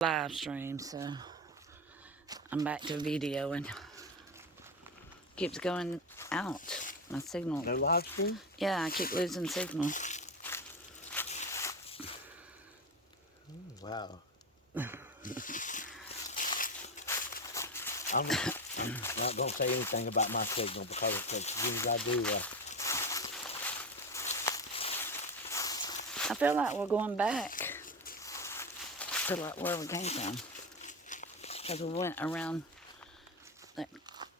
live stream, so I'm back to video and keeps going out. My signal. No live stream? Yeah, I keep losing signal. Wow. I'm not going to say anything about my signal because as soon as I do, I feel like we're going back to like where we came from. Because we went around that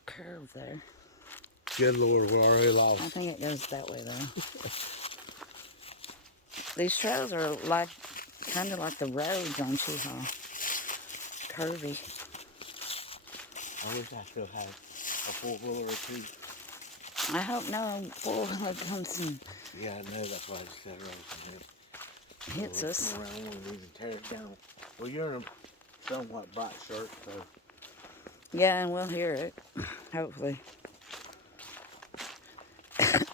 curve there. good Lord, we're already I lost. think it goes that way though. These trails are like kind of like the roads on Cheehaw. Curvy. I wish I still had a four-wheeler or two. I hope no four-wheeler comes and Yeah, I know, that's why I just said right. hits us. Around one of these and tear it down. Well, you're in a somewhat bright shirt, so. Yeah, and we'll hear it, hopefully. That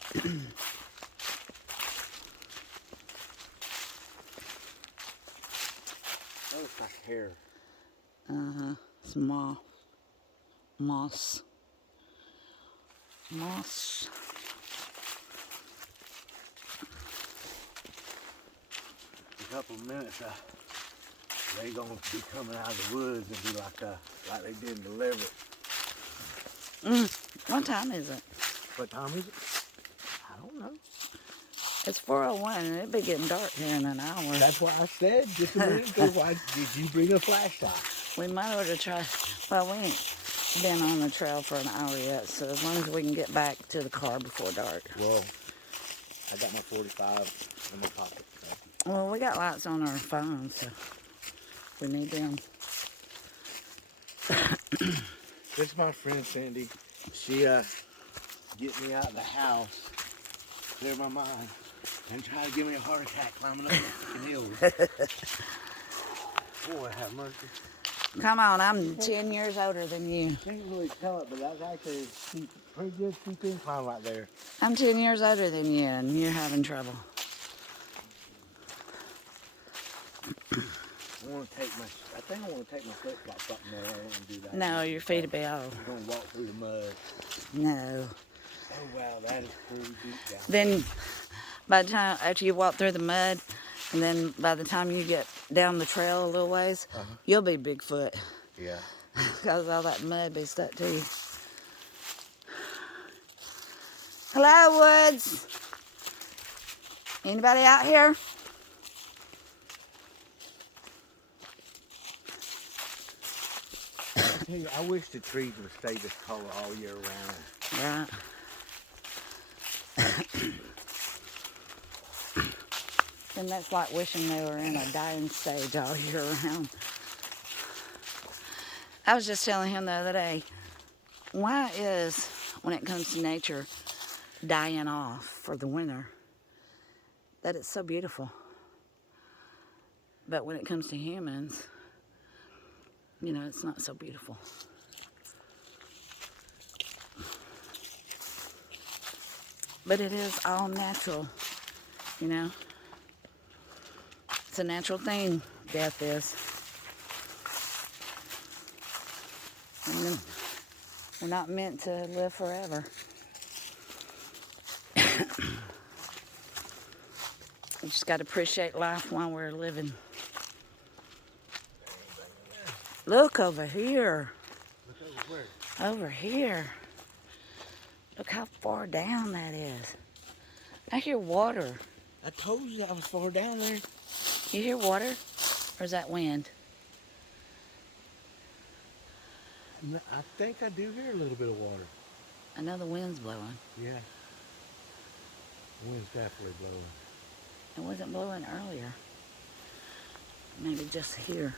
looks like hair. It's moss. Moss. Moss. In a couple of minutes, they gonna be coming out of the woods and be like they did in Deliverance. What time is it? What time is it? I don't know. It's 4:01 and it'll be getting dark here in an hour. That's what I said just a minute ago. Why did you bring a flashlight? We might ought to try. Well, we ain't been on the trail for an hour yet, so as long as we can get back to the car before dark. Well, I got my 45 in my pocket. So. Well, we got lights on our phones, so we need them. This is my friend Cindy. She get me out of the house, clear my mind, and try to give me a heart attack climbing up the fucking hills. Boy, have mercy. Come on, I'm 10 years older than you. Can't really tell it, but that's actually pretty good steep incline right there. I'm 10 years older than you, and you're having trouble. I think I want to take my flip flops up there. I don't want to do that. No, your feet will be off. I'm going to walk through the mud. No. Oh, wow, that is pretty deep down Then, by the time, after you walk through the mud, and then by the time you get down the trail a little ways, you'll be Bigfoot. Yeah. Because all that mud be stuck to you. Hello, Woods. Anybody out here? I tell you, I wish the trees would stay this color all year round. Right. And that's like wishing they were in a dying stage all year round. I was just telling him the other day, why is, when it comes to nature, dying off for the winter, that it's so beautiful? But when it comes to humans, you know, it's not so beautiful. But it is all natural, you know? It's a natural thing, death is. And we're not meant to live forever. We just got to appreciate life while we're living. Look over here. Look over where? Over here. Look how far down that is. I hear water. I told you I was far down there. You hear water? Or is that wind? I think I do hear a little bit of water. I know the wind's blowing. Yeah. The wind's definitely blowing. It wasn't blowing earlier. Maybe just here.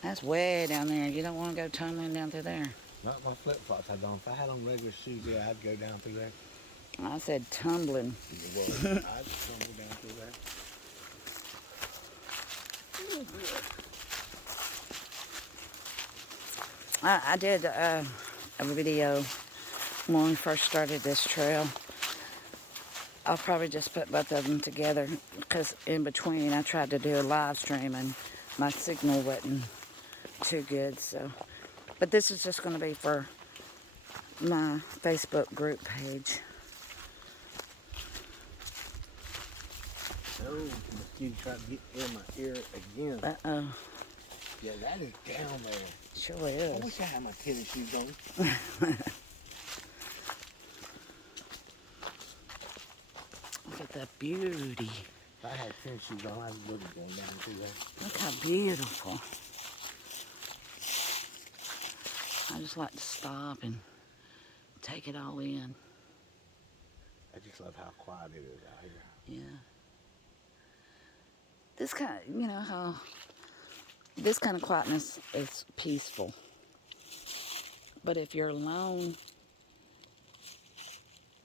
That's way down there. You don't want to go tumbling down through there. Not my flip-flops I don't. If I had on regular shoes, yeah, I'd go down through there. I said tumbling. Well, I'd tumble down through there. I did a video when we first started this trail. I'll probably just put both of them together because in between I tried to do a live stream and my signal wasn't too good, so. But this is just going to be for my Facebook group page. Oh, mosquito tried to get in my ear again. Uh-oh. Yeah, that is down there. Sure I is. wish I had my tennis shoes on. Look at that beauty. If I had tennis shoes on, I would have gone down through there. Look how beautiful. I just like to stop and take it all in. I just love how quiet it is out here. Yeah. This kind of, you know how this kind of quietness is peaceful. But if you're alone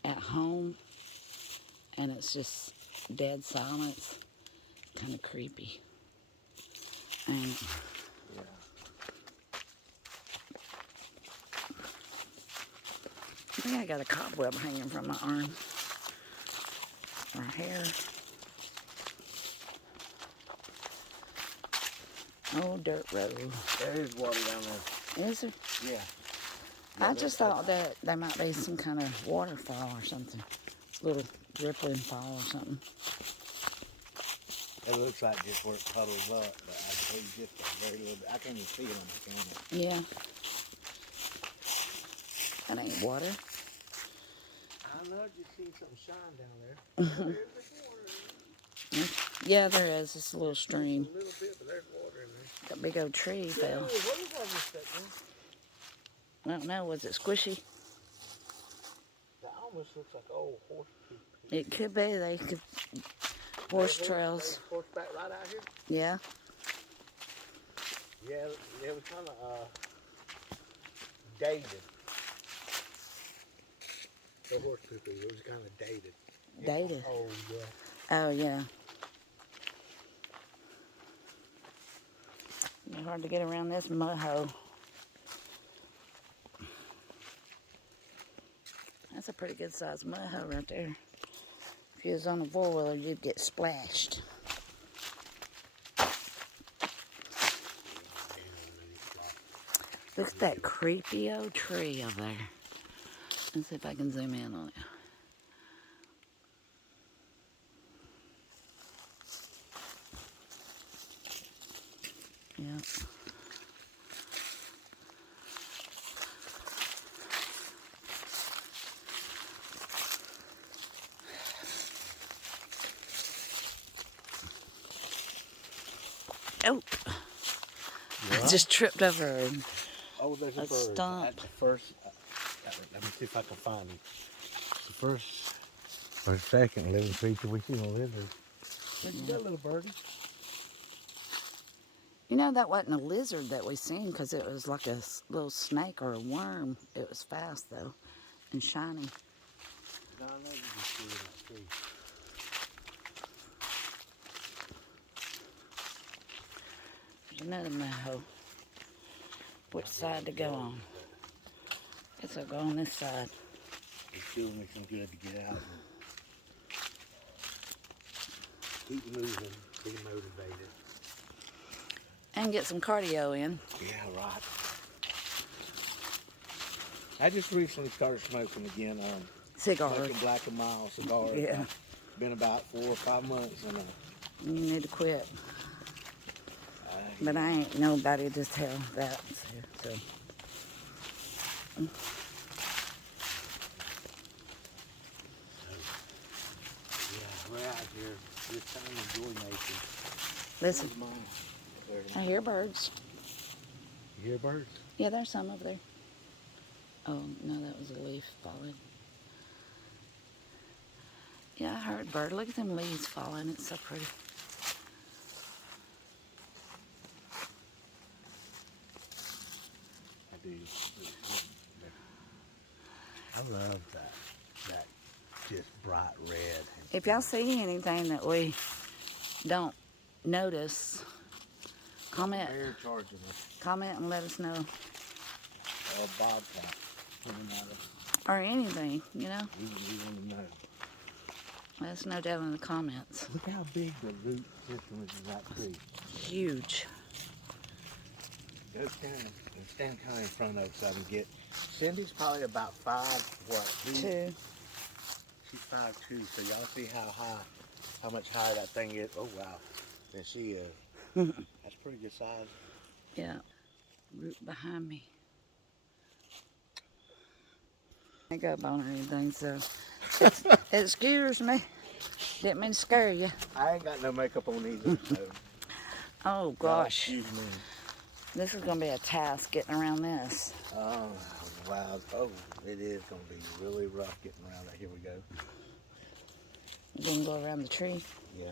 at home and it's just dead silence, kind of creepy. And Yeah. I think I got a cobweb hanging from my arm or hair. Oh, dirt road. There is water down there. Is there? Yeah. I just thought that there might be some kind of waterfall or something. Little rippling fall or something. It looks like just where it puddles up, but I think just a very little bit. I can't even see it on my camera. Yeah. That ain't water. I know, just seen something shine down there. Yeah, there is. It's a little stream. A little bit, but there's water in there. That big old tree fell. What is all this stuff, man? I don't know. Was it squishy? That almost looks like old horse poop. It could be. They could. Horse trails. Horseback right out here? Yeah. Yeah, it was kind of dated. The horse poop, it was kind of dated. Dated. Oh, yeah. Oh, yeah. It's hard to get around this mud hole. That's a pretty good sized mud hole right there. If you was on a four-wheeler, you'd get splashed. Look at that creepy old tree over there. Let's see if I can zoom in on it. Yeah. Oh, I just tripped over. Oh, there's a A bird. stump. That's the first. Let me see if I can find him. The first or second living creature we see on lizard. Look at that little birdie. You know, that wasn't a lizard that we seen because it was like a little snake or a worm. It was fast, though, and shiny. No, I know you can see it in that tree. There's another moho. Which side to go on? Guess I'll go on this side. It's doing me some good to get out and keep moving, be motivated. And get some cardio in. Yeah, right. I just recently started smoking again. Cigars. Smoking Black and Mild cigars. Yeah. Been about 4 or 5 months, and You need to quit. But I ain't nobody to tell that. So. yeah, we're out here. This time of Joy Nation. Listen, Where's mine? There it is. I hear birds. You hear birds? Yeah, there's some over there. Oh, no, that was a leaf falling. Yeah, I heard bird. Look at them leaves falling. It's so pretty. I do. I love that just bright red. If y'all see anything that we don't notice, comment Bear charging us. and let us know. Or a bobcat coming out of. Or anything, you know. We want to know. Let us know down in the comments. Look how big the root system is in that tree. Huge. Stand kind of in front of us so I can get. Cindy's probably about 5'2". 2. She's 5'2", so y'all see how much higher that thing is. Oh wow, than she is. That's pretty good size. Yeah. Root behind me. Makeup on or anything, so excuse me. Didn't mean to scare you. I ain't got no makeup on either. So. Oh gosh, Excuse me. this is gonna be a task getting around this. Oh wow. Oh, it is gonna be really rough getting around that. Here we go. You gonna go around the tree? Yeah.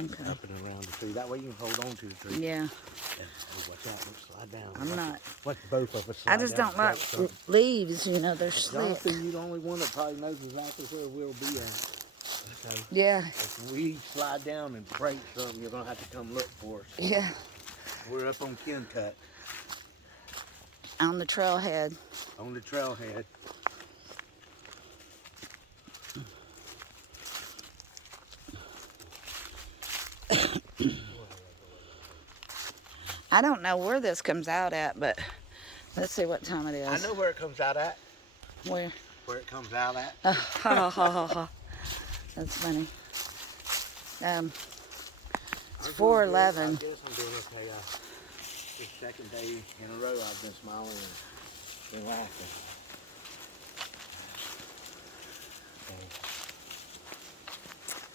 Okay. Up and around the tree. That way you can hold on to the tree. Yeah. Oh, watch out! Don't slide down. I'm not. Watch both of us slide I just down don't like leaves, you know, they're slick. Jonathan, you're the only one that probably knows exactly where we'll be at. So Yeah. if we slide down and break something, you're gonna have to come look for us. Yeah. We're up on Kencut, On the trailhead. on the trailhead. I don't know where this comes out at, but let's see what time it is. I know where it comes out at. Where? Where it comes out at. Ha ha ha ha ha. That's funny. It's 4:11. I guess I'm doing okay. This second day in a row, I've been smiling and been laughing.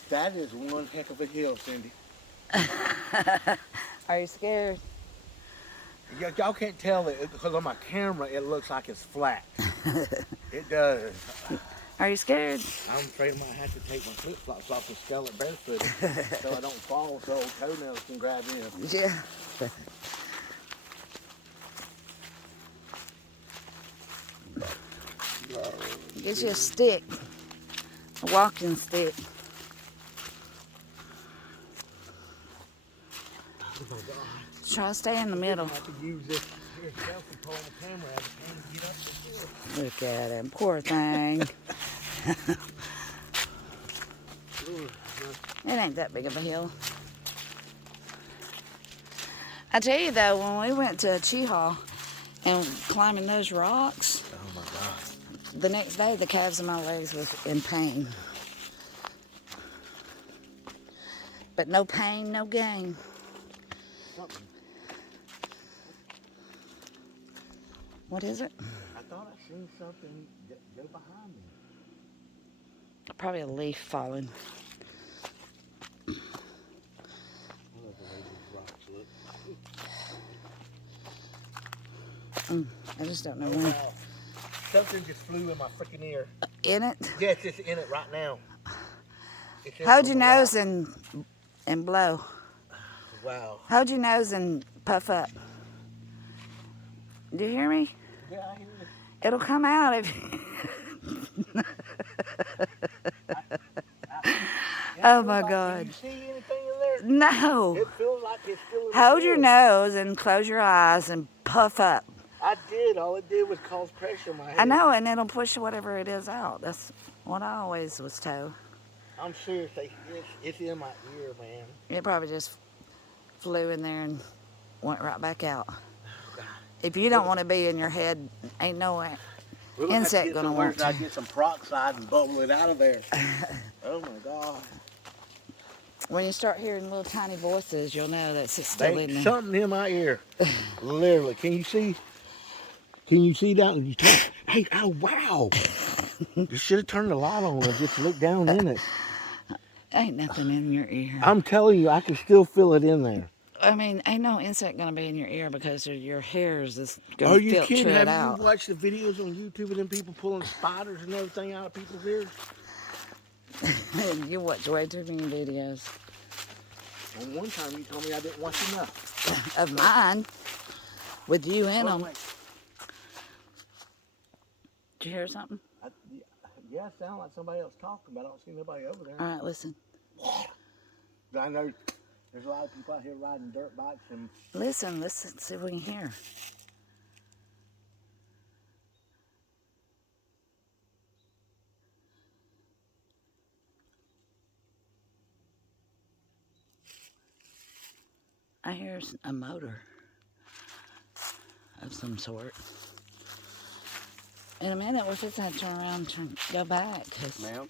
That is one heck of a hill, Cindy. Are you scared? Y'all can't tell it because on my camera it looks like it's flat. It does. Are you scared? I'm afraid I might have to take my flip-flops off and scale it barefooted so I don't fall so old toenails can grab in. Yeah. Get you a stick, a walking stick. Oh my God. Try to stay in the middle. I have to use this here selfie pulling the camera out to get up the hill. Look at him, poor thing. It ain't that big of a hill. I tell you though, when we went to Cheehaw and climbing those rocks, Oh my God. the next day the calves of my legs was in pain. But no pain, no gain. Something. What is it? I thought I seen something go behind me. Probably a leaf falling. I love the way these rocks look. I just don't know Oh, when. wow. Something just flew in my freaking ear. In it? Yes, it's in it right now. It's in Hold the your rock. nose and blow. Wow. Hold your nose and puff up. Do you hear me? Yeah, I hear it. It'll come out if Oh my God. Can you see anything in there? No. It feels like it's still in the Hold your field. nose and close your eyes and puff up. I did. All it did was cause pressure in my head. I know, and it'll push whatever it is out. That's what I always was told. I'm serious. It's in my ear, man. It probably just flew in there and went right back out. God. If you don't want to be in your head, ain't no way. We'll have to Insect get gonna somewhere want so I to. get some peroxide and bubble it out of there. Oh my God. When you start hearing little tiny voices, you'll know that it's still in There's there. something in my ear. Literally. Can you see? Can you see down? You turn, hey, oh wow. You should have turned the light on and just looked down in it. Ain't nothing in your ear. I'm telling you, I can still feel it in there. I mean, ain't no insect gonna be in your ear because your hairs is Are gonna you kidding? filter it Have out. you watched the videos on YouTube of them people pulling spiders and everything out of people's ears? You watch way too many videos And one time you told me I didn't watch enough. of mine with you in Oh, them. wait. Did you hear something? Yeah, it sounds like somebody else talking, but I don't see nobody over there. All right, listen. I know there's a lot of people out here riding dirt bikes and Listen, see if we can hear. I hear a motor. of some sort. In a minute, we're just going to turn around and go back. Ma'am?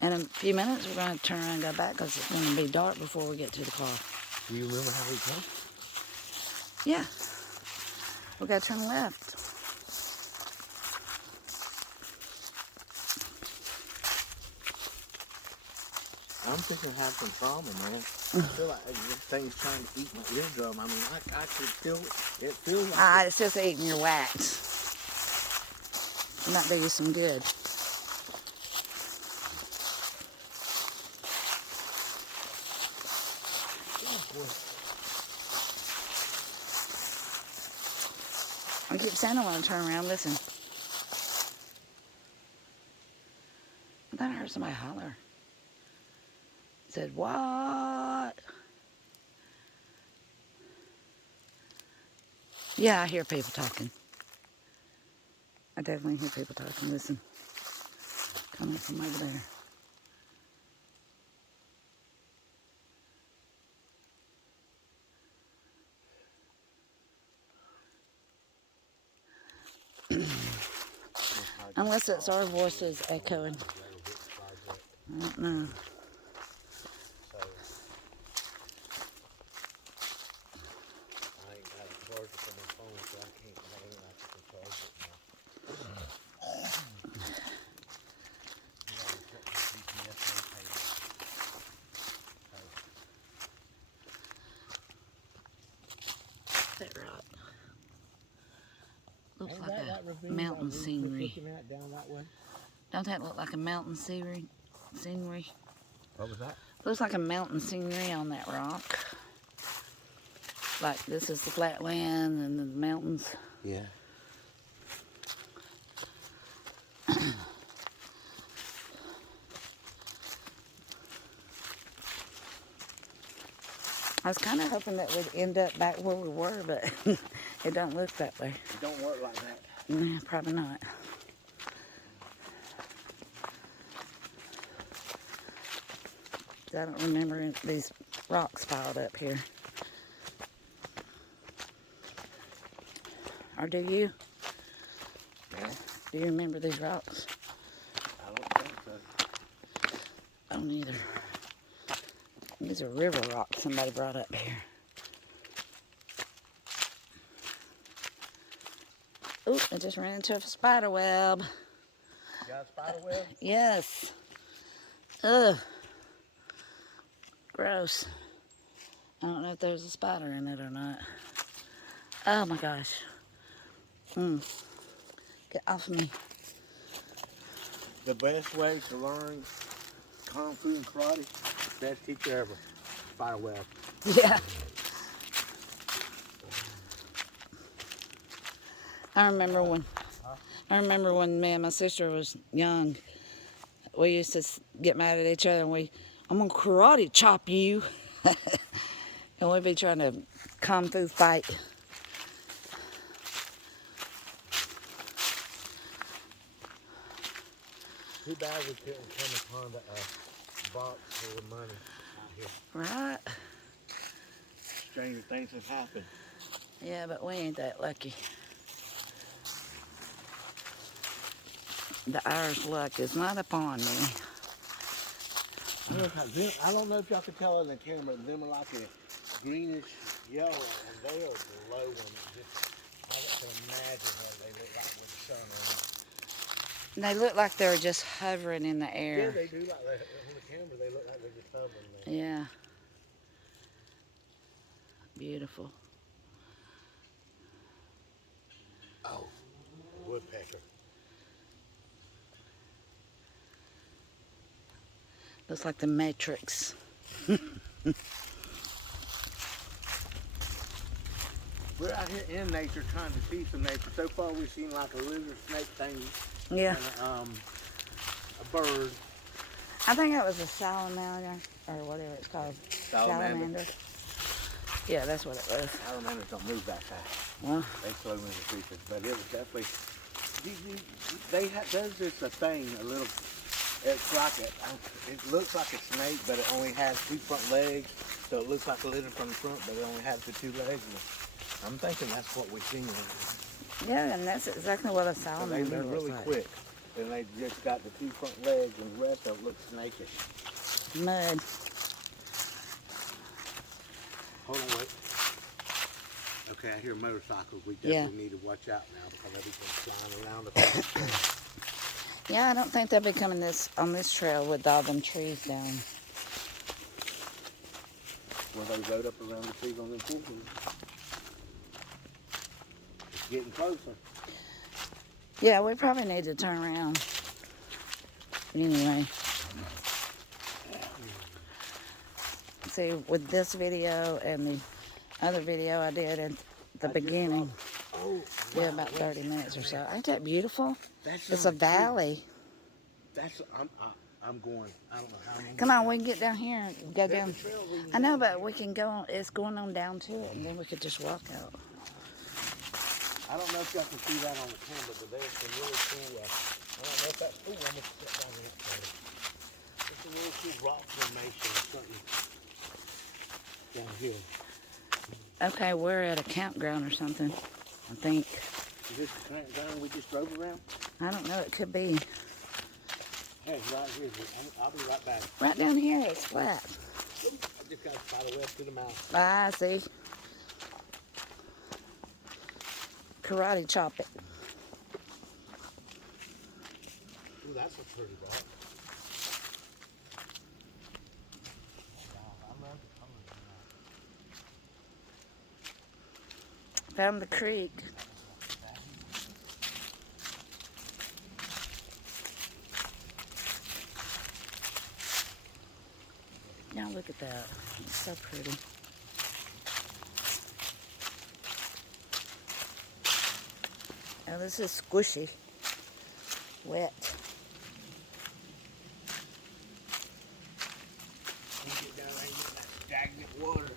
In a few minutes, we're going to turn around and go back because it's going to be dark before we get to the car. Do you remember how we came? Yeah. We got to turn left. I'm thinking I have some trauma, man. I feel like this thing's trying to eat my eardrum. I mean, I could feel it. It feels like It's just eating your wax. It might do you some good. I keep saying I want to turn around. Listen. I thought I heard somebody holler. Said, what? Yeah, I hear people talking. I definitely hear people talking. Listen. Coming from over there. Unless it's our voices echoing. I don't know. I ain't got a charger for my phone, so I ain't actually charge it now. That rock. Looks Ain't like that a ravine mountain that we scenery. looking at down that way? Don't that look like a mountain scenery? What was that? Looks like a mountain scenery on that rock. Like this is the flat land and the mountains. Yeah. I was kind of hoping that we'd end up back where we were, but it don't look that way. It don't work like that. Nah, probably not. I don't remember these rocks piled up here. Or do you? Yeah. Do you remember these rocks? I don't think so. I don't either. These are river rocks somebody brought up here. Ooh, I just ran into a spider web. You got a spider web? Yes. Ugh. Gross. I don't know if there's a spider in it or not. Oh my gosh. Get off of me. The best way to learn Kung Fu and karate, best teacher ever, spider web. Yeah. I remember when me and my sister was young, we used to get mad at each other and I'm gonna karate chop you. And we'd be trying to kung fu fight. Too bad we couldn't come upon a box full of money out here. Right? Stranger things have happened. Yeah, but we ain't that lucky. The Irish luck is not upon me. I don't know if y'all can tell in the camera, them are like a greenish yellow, and they are glowing. I can imagine what they look like with the sun on them. They look like they're just hovering in the Yeah, air. they do. Like on the camera, they look like they're just hovering there. Yeah. Beautiful. Oh, woodpecker. Looks like the Matrix. We're out here in nature trying to see some nature. So far, we've seen like a lizard snake thing Yeah. and a bird. I think it was a salamander or whatever it's called. Salamander. Yeah, that's what it was. Salamanders don't move that fast. Well, They slow moving creatures, but it was definitely. Does this a thing a little. It's like it looks like a snake, but it only has 2 front legs, so it looks like a lizard from the front, but it only has the 2 legs. I'm thinking that's what we've seen. Yeah, and that's exactly what a So salamander they move looks really like. quick. And they just got the 2 front legs, and the rest of it looks snakish. Mud. Hold on, wait. Okay, I hear motorcycles. We Yeah. definitely need to watch out now because everything's flying around us. Yeah, I don't think they'll be coming on this trail with all them trees down. Well, they rode up around the trees on them pools. It's getting closer. Yeah, we probably need to turn around. Anyway. See, with this video and the other video I did at the beginning, Oh, yeah, about 30 minutes or so. Ain't that beautiful? That's It's a on the tree. valley. I'm going. I don't know how I'm Come on, we can get down here and go There's down. a trail leading I know, down but here. we can go on. It's going on down to it, and then we could just walk out. I don't know if y'all can see that on the camera, but there's some really cool. I don't know if that's. Oh, I'm gonna step down in that corner. There's a really cool rock formation or something down here. Okay, we're at a campground or something, I think. Is this the campground we just drove around? I don't know. It could be. Hey, right here. I'll be right back. Right down here, it's flat. I just got to spider web to the mouth. I see. Karate chop it. Ooh, that's a pretty rock. Wow, I love the colors of that. Found the creek. Now look at that. It's so pretty. Oh, this is squishy. Wet. You get down there and get that stagnant water.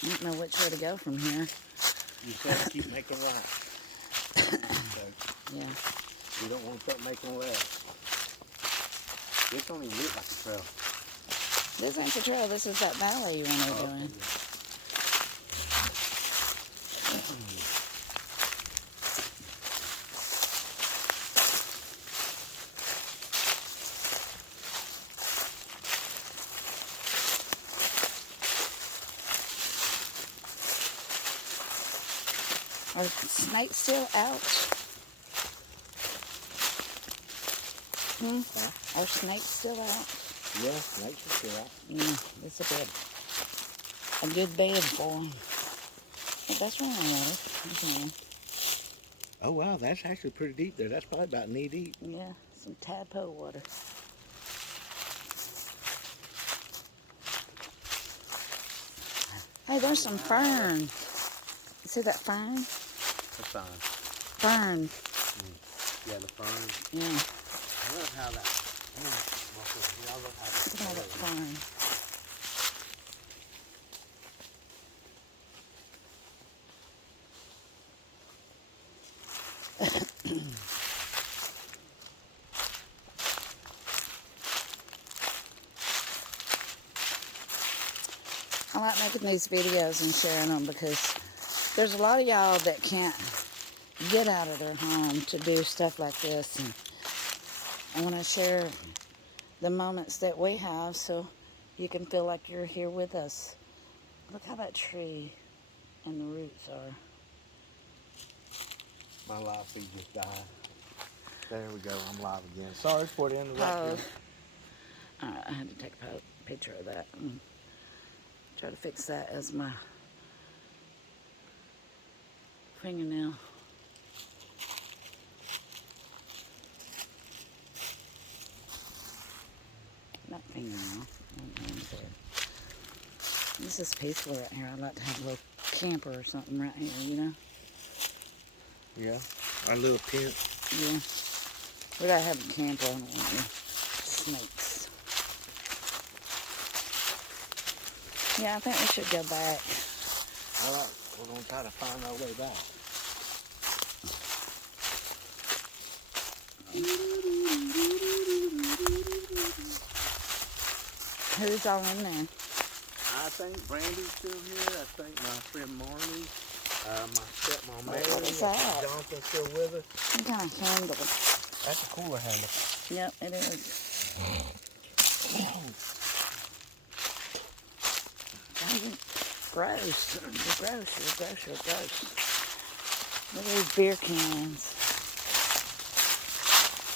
I don't know which way to go from here. You said keep making right. So Yeah. you don't want to start making left. This don't even look like a trail. This ain't the trail. This is that valley you want to go in. Are snakes still out? Are snakes still out? Yeah, snakes are still out. Yeah, it's a good bed for them. That's running water. Okay. Oh wow, that's actually pretty deep there. That's probably about knee deep. Yeah, some tadpole water. Hey, there's some fern. You see that fern? That's fine. Fern. Yeah, the fern. Yeah, I love how that. I love how look at all that fern. I like making these videos and sharing them because there's a lot of y'all that can't get out of their home to do stuff like this, and I want to share the moments that we have so you can feel like you're here with us. Look how that tree and the roots are. My live feed just died. There we go. I'm live again. Sorry for the interruption. I had to take a picture of that and try to fix that as my fingernail. Not fingernail. This is peaceful right here. I'd like to have a little camper or something right here, you know? Yeah. Our little tent. Yeah. We gotta have a camper. I don't want any snakes. Yeah, I think we should go back. All right, we're gonna try to find our way back. Who's all in there? I think Brandy's still here. I think my friend Marnie, my stepmom Mary, What's that? Jonathan's still with us. Some kind of handle. That's a cooler handle. Yep, it is. Gross. You're gross. You're gross. You're gross. Look at these beer cans.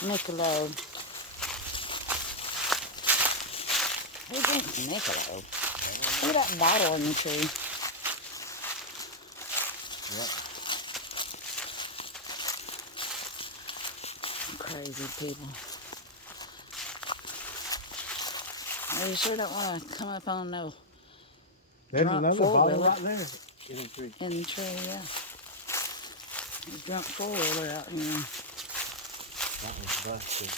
Michelob. Who drinks Michelob? Look at that bottle in the tree. Yep. Crazy people. Well, you sure don't want to come up on no There's drunk another four-wheeler. bottle right there in the tree. In the tree, yeah. There's drunk four-wheeler out here. That one's busted.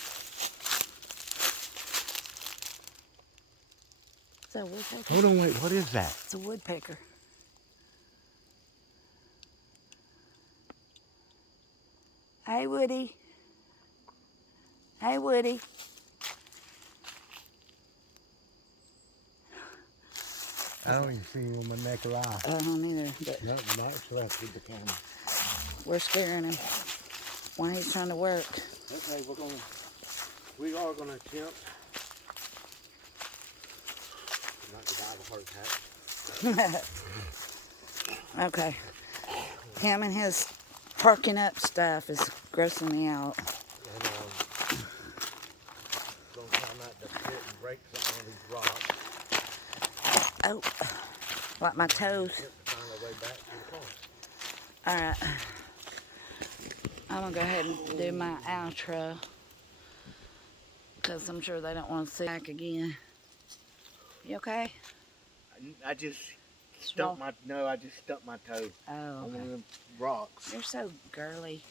Is that a woodpecker? Hold on, wait, what is that? It's a woodpecker. Hey, Woody. Hey, Woody. I don't even see him with my naked eye. I don't either, but No, Mark's left with the camera. we're scaring him while he's trying to work. Okay, we are gonna attempt not to die of a heart attack. Okay. Him and his parking up stuff is grossing me out. And gonna try not to hit and break some of these rocks. Oh, like my toes. To find our way back to the car. Alright. I'm gonna go ahead and do my outro. Because I'm sure they don't want to see back again. You okay? I just Small- I just stumped my toe Oh, on one okay. of them rocks. You're so girly.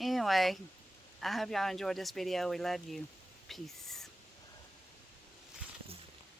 Anyway, I hope y'all enjoyed this video. We love you. Peace.